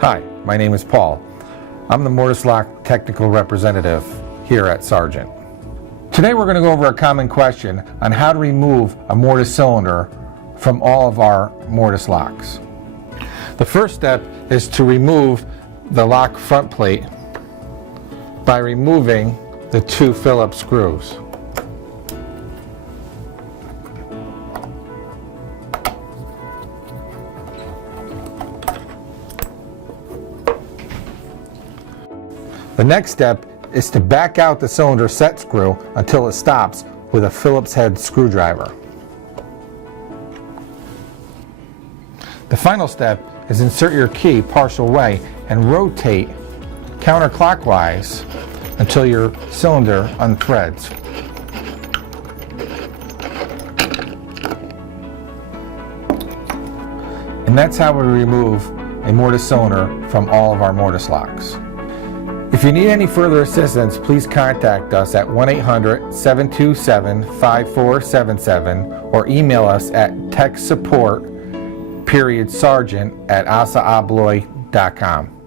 Hi, my name is Paul. I'm the Mortise Lock Technical Representative here at Sargent. Today we're going to go over a common question on how to remove a mortise cylinder from all of our mortise locks. The first step is to remove the lock front plate by removing the two Phillips screws. The next step is to back out the cylinder set screw until it stops with a Phillips head screwdriver. The final step is insert your key partial way and rotate counterclockwise until your cylinder unthreads. And that's how we remove a mortise cylinder from all of our mortise locks. If you need any further assistance, please contact us at 1-800-727-5477 or email us at techsupport.sargent@asaabloy.com.